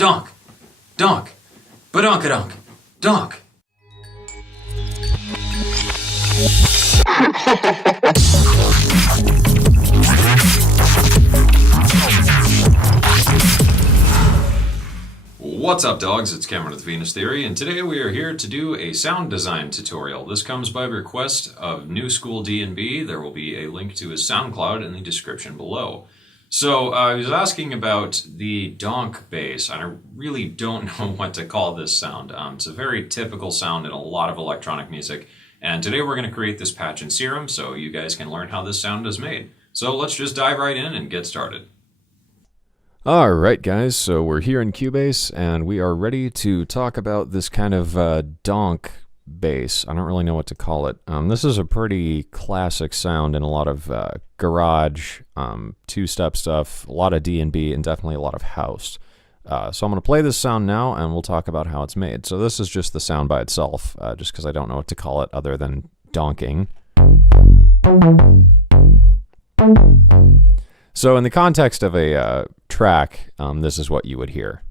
Donk, donk, badonkadonk, donk. What's up, dogs? It's Cameron with Venus Theory, and today we are here to do a sound design tutorial. This comes by request of Newschooldnb. There will be a link to his SoundCloud in the description below. So I was asking about the Donk bass, and I really don't know what to call this sound. It's a very typical sound in a lot of electronic music, and today we're going to create this patch in Serum so you guys can learn how this sound is made. So let's just dive right in and get started. Alright guys, so we're here in Cubase and we are ready to talk about this kind of Donk bass. I don't really know what to call it. This is a pretty classic sound in a lot of garage, two-step stuff, a lot of D&B, and definitely a lot of house. So I'm going to play this sound now and we'll talk about how it's made. So this is just the sound by itself, just because I don't know what to call it other than donking. So in the context of a track, this is what you would hear.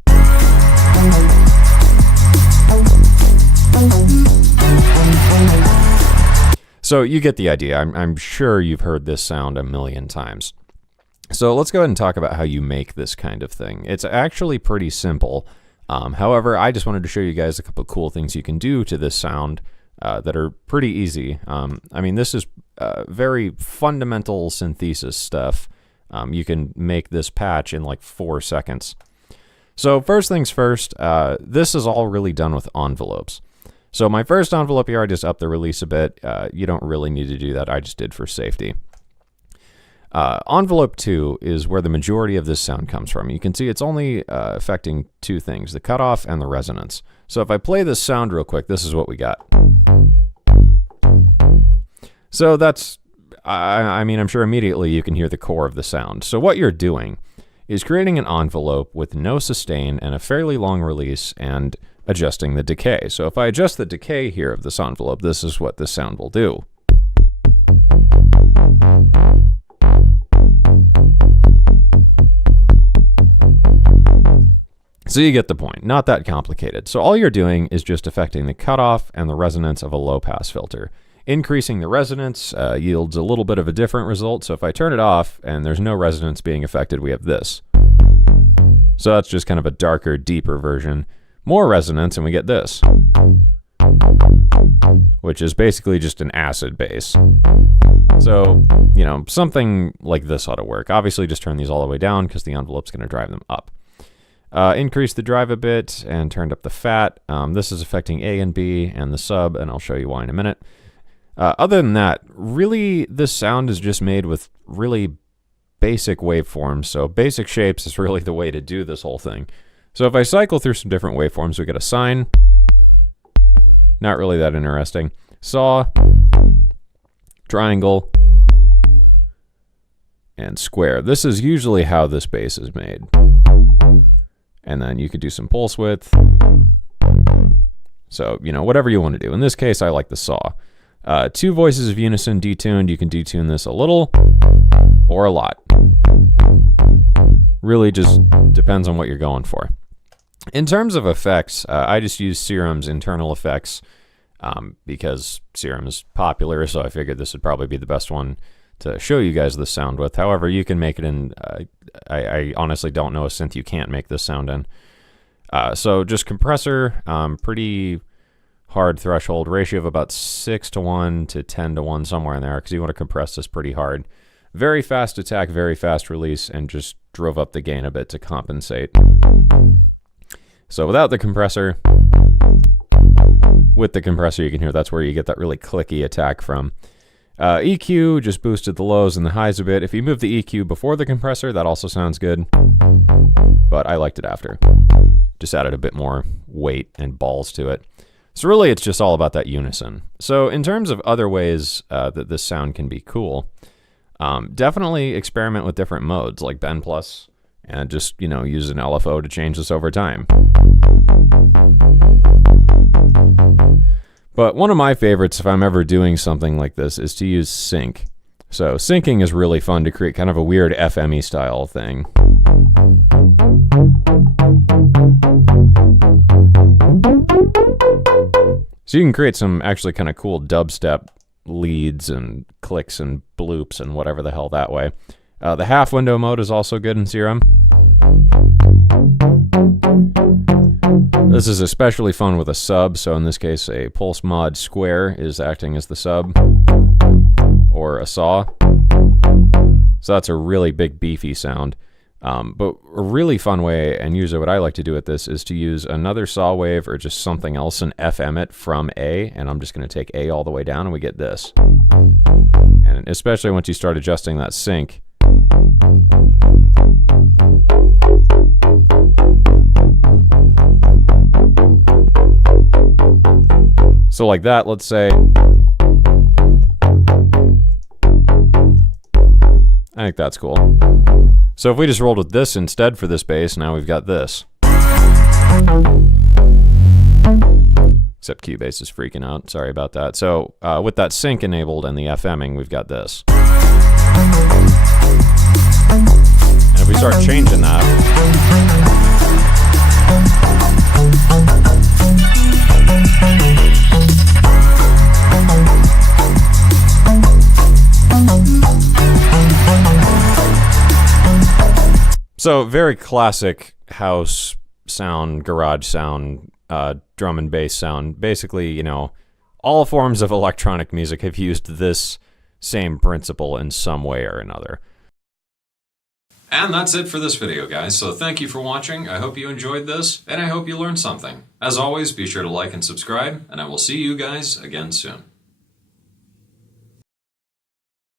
So you get the idea. I'm sure you've heard this sound a million times. So let's go ahead and talk about how you make this kind of thing. It's actually pretty simple. However, I just wanted to show you guys a couple of cool things you can do to this sound that are pretty easy. I mean, this is very fundamental synthesis stuff. You can make this patch in like 4 seconds. So first things first, this is all really done with envelopes. So my first envelope here, I just upped the release a bit. You don't really need to do that. I just did for safety. Envelope 2 is where the majority of this sound comes from. You can see it's only affecting two things, the cutoff and the resonance. So if I play this sound real quick, this is what we got. So that's, I mean, I'm sure immediately you can hear the core of the sound. So what you're doing is creating an envelope with no sustain and a fairly long release and adjusting the decay. So if I adjust the decay here of this envelope, this is what this sound will do. So you get the point. Not that complicated. So all you're doing is just affecting the cutoff and the resonance of a low-pass filter. Increasing the resonance yields a little bit of a different result. So if I turn it off and there's no resonance being affected, we have this. So that's just kind of a darker, deeper version. More resonance and we get this, which is basically just an acid bass. So, you know, something like this ought to work. Obviously just turn these all the way down because the envelope's going to drive them up. Increase the drive a bit and turned up the fat. This is affecting A and B and the sub, and I'll show you why in a minute. Other than that, really, this sound is just made with really basic waveforms. So basic shapes is really the way to do this whole thing. So if I cycle through some different waveforms, we get a sine. Not really that interesting. Saw, triangle, and square. This is usually how this bass is made. And then you could do some pulse width. So, you know, whatever you want to do. In this case, I like the saw. 2 voices of unison detuned. You can detune this a little or a lot. Really just depends on what you're going for. In terms of effects, I just use Serum's internal effects because Serum is popular, so I figured this would probably be the best one to show you guys this sound with. However, you can make it in, I honestly don't know a synth you can't make this sound in. So just compressor, pretty hard threshold, ratio of about 6:1 to 10:1, somewhere in there, because you want to compress this pretty hard. Very fast attack, very fast release, and just drove up the gain a bit to compensate. So without the compressor, with the compressor you can hear that's where you get that really clicky attack from. EQ just boosted the lows and the highs a bit. If you move the EQ before the compressor, that also sounds good, but I liked it after. Just added a bit more weight and balls to it. So really it's just all about that unison. So in terms of other ways that this sound can be cool, definitely experiment with different modes like Bend Plus and just, you know, use an LFO to change this over time. But one of my favorites if I'm ever doing something like this is to use sync. So syncing is really fun to create kind of a weird FME style thing. So you can create some actually kind of cool dubstep leads and clicks and bloops and whatever the hell that way. The half window mode is also good in Serum. This is especially fun with a sub, so in this case a pulse mod square is acting as the sub, or a saw. So that's a really big beefy sound. But a really fun way, and usually what I like to do with this, is to use another saw wave or just something else and FM it from A, and I'm just going to take A all the way down and we get this. And especially once you start adjusting that sync, so like that, let's say, I think that's cool. So if we just rolled with this instead for this bass, now we've got this. Except Cubase is freaking out, sorry about that. So with that sync enabled and the FMing, we've got this. And if we start changing that, so very classic house sound, garage sound, drum and bass sound. Basically, you know, all forms of electronic music have used this same principle in some way or another. And that's it for this video, guys. So thank you for watching. I hope you enjoyed this, and I hope you learned something. As always, be sure to like and subscribe, and I will see you guys again soon.